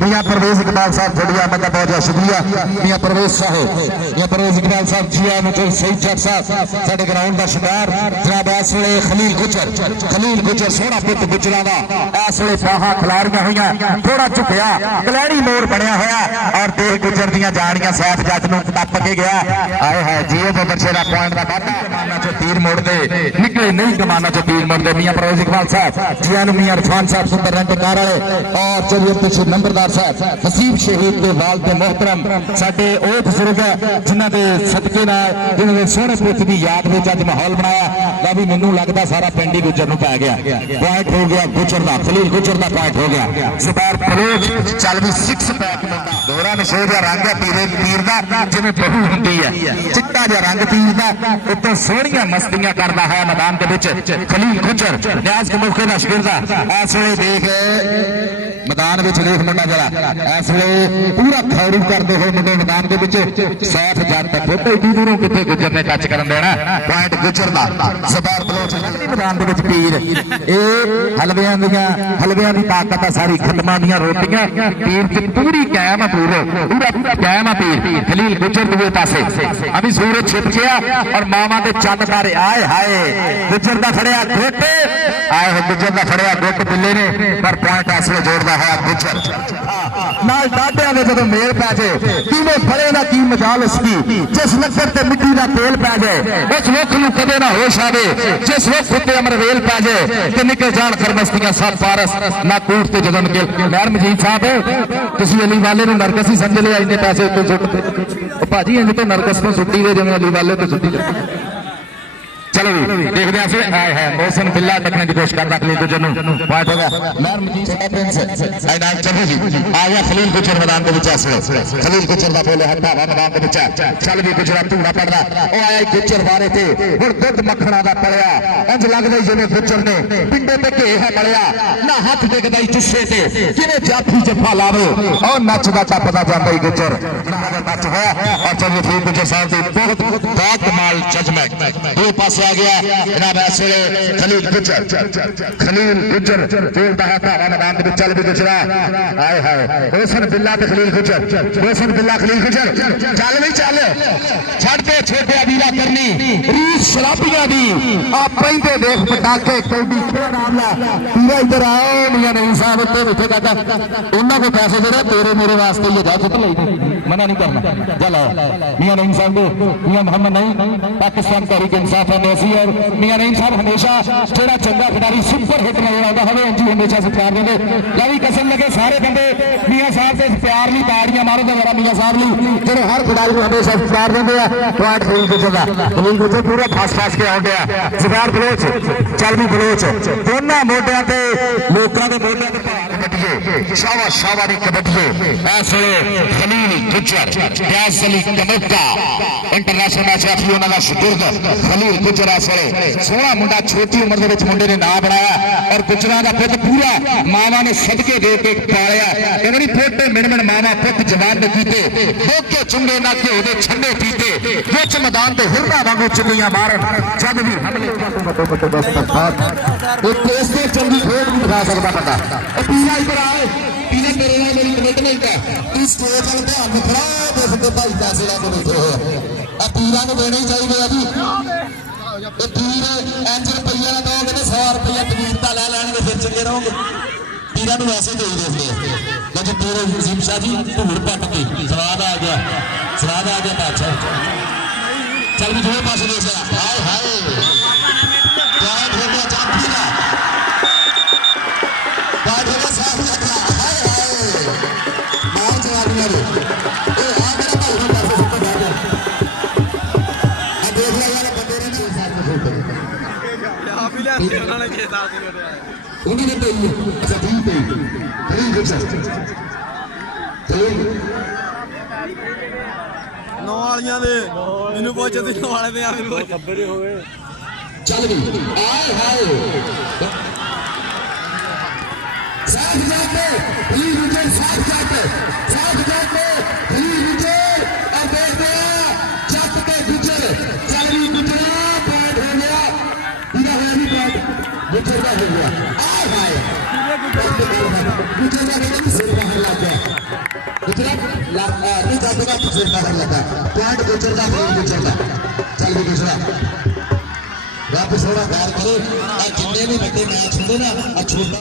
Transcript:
मियां परवेज इकबाल साहब थोड़ी आमद का बहुत बहुत शुक्रिया। मियां परवेज साहब, मियां परवेज इकबाल साहब जी आए मतलब सही जट साहब साडे ग्राउंड का शिकार जनाब इस वे खलील गुजर सोहना पुत गुजरा का इस वे बाहां खिलारियां हुई थोड़ा झुकिया कलैड़ी मोड़ बनया होया और देख गुजर दियां जानियां सैफ जट नूं टप के गया। आए है जी बच्चे का पॉइंट का वाधा कमाना चो तीर मोड़ते निकले नहीं कमाना चो तीर मोड़ते। मियां परवेज इकबाल साहब जी आए मियां इरफान साहब सुंदर रंग कार वाले और चलिए पिछले नंबरदार साहब हसीब शहीद के वाल के मोहतरम साडे ओह बुजुर्ग जिन्हां दे सदके नाल जिन्हां सोहने पुत की याद में अज माहौल बनाया ला भी मैनूं लगदा सारा पिंड ही गुजर नूं पै गया। पॉइंट हो गया गुजर दा खलील गुजर दा पॉइंट हो गया। जुबैर बलोच चल भी 6 पैक दोहरा नशे दा रंग है पीर दा जिवें बहू हुंदी है चिट्टा जिहा रंग पीर दा उत्तों सोहणियां मस्तियां करदा है मैदान दे विच खलील गुजर न्याज के मौके दा शिकरदा इस वेले देख मैदान में देख मुंडा जरा इस वे पूरा खौरू करते हुए मुंडे मैदान के सैफ जट फोटो एडी दूरों कितने गुजर ने टच कर देना पॉइंट गुजर का जुबैर बलोच मैदान के पीर ये हलवियां की ताकत है सारी खत्मा दी रोटियां पीर की पूरी कायम पूरा कायम है पीर खलील गुजर दूसरे पासे अभी सूरज छिप गया और मावा के चंद तारे आए हाय गुजर का फड़िया गुट आए गुजर का फड़िया गुट बिल्ले ने पर पॉइंट इस वे जोड़ता है गुजर नाल डाडियां दे जदों मेल पै जाए किवें फड़े दा की मजाल उसकी जिस लक्कड़ ते मिट्टी दा तेल पै जाए उस रुख नूं कदे ना होश आवे जिस रुख उत्ते अमरवेल पै जाए ते निकल जाण खरमस्तियां सब पारस ना कूट ते जदों निकल खैर मजीद साहब तुसीं अली वाले नूं नरगस ही समझ लिया इन्ने पैसे उत्ते सुट भाजी इंज तो नरगस तो सुट्टी वे जिवें अली वाले तो सुट्टी चलो देखते हैं आए है मोहसिन बिल्ला टकने की कोशिश करता खलील गुजर पॉइंट हो गया मैर मजीद छोटा प्रिंस चलो जी आ गया खलील गुजर मैदान के विच खलील गुजर का बोले हटा मैदान के विच चल भी गुजरा धूड़ा पड़दा ओ आया गुजर बारे ते हुण दुध मक्खणा दा पड़िया इंज लगदा जिवें गुजर ने पिंडे ते घे है पड़िया ना हाथ टेकदा चुस्से ते जिवें जाफी जफा लावे और नचदा टपदा जांदा ही गुजर टच होया और चलिए खलील गुजर साहब दी बहुत कमाल जजमेंट दो पास आ गया जनाब इस वेले खलील गुजर खेलता है धारा मैदान के चल भी गुजरा आए हाय मोहसिन बिल्ला ते खलील गुजर चल भी चल छड़ के छोटे अबीरा करनी रीस शराबियां दी आप पैंदे देख पटाके कौडी खेलना पूरा इधर आओ मियां नहीं साहब उत्ते बैठे काका उन्हां को पैसे दे तेरे मेरे वास्ते ये जा चुक ले मना नहीं करना चल मियां नहीं साहब को मियां मोहम्मद नहीं पाकिस्तान तहरीक इंसाफ है और मियां नहीं साहब हमेशा जेड़ा चंगा खिडारी सुपर हिट नजर आता है इंजी हमेशा से प्यार देंगे लवी कसम लगे सारे बंदे मियां साहब से प्यार नहीं ताड़ियां मारो तो जरा मियां साहब ली जेड़े हर खिडारी को हमेशा प्यार देंगे पॉइंट खलील गुजर दा खलील गुजर पूरा फास के आउट गया जुबैर बलोच चल भी बलोच दोनों मोढियां ते लोकां दे मोढियां ते भार कटिए शावा दी कबड्डी इस वेले खलील गुजर प्यास अली कमक्का इंटरनेशनल मैच रखी उन्हां दा शुगुर्द खलील गुजर सोहना मुंडा छोटी उम्र के मुंडे ने नाम बनाया और गुजरा का पुत पूरा मावा ने सदके दे के पालिया इन्होंने पोटे मिन मावा पुत जवान ने कीते बोके चुंगे ना घ्यो दे छन्ने पीते विच मैदान ते हिरना वांगू चुंगियां मारन जद भी हमले तेज तेज चंगी खेल नहीं दिखा सकता बंदा पीला इधर आए पीला तेरे नाल मेरी कमिटमेंट है तू स्टेज वाल ध्यान रखना देखते भाई पैसे ला के बैठे हो पीला को देने चाहिए अभी पीर इंज रुपया ना दोगे तो 100 रुपया तबीरता लै लैणगे फिर चंगे रहोगे पीर वैसे दे देते लेकिन पीर अजीम शाह जी धूड़ पट के स्वाद आ गया बादशाह चल भी थोड़े पास देख जरा हाय हाय पॉइंट हो गया जाफी का पॉइंट हो गया साफ रखना हाय हाय मार जवाबियां रे ए आ मेरा भाई ने पैसे सुपर जा गया अब देख लिया यार बंदे ने 6 साल उन्होंने तो अच्छा ठीक नौ वालियां दे मैनू पुछदी नौ वाले दे मैनू खबर होवे चल भी आए हाय साथ जाके खलील गुजर साथ जाके खलील गुजर और देख गया जट के गुजर चल भी गुजरा पॉइंट हो गया पूरा है भी पॉइंट गुजर का हो गया आए हाय गुजर का सिर बाहर लग गया गुजरा नहीं जाएगा फिर बाहर लगा पॉइंट गुजरता फिर गुजरता चल भी गुजरा वापस थोड़ा गौर करो जितने भी बड़े मैच होंगे ना छोटा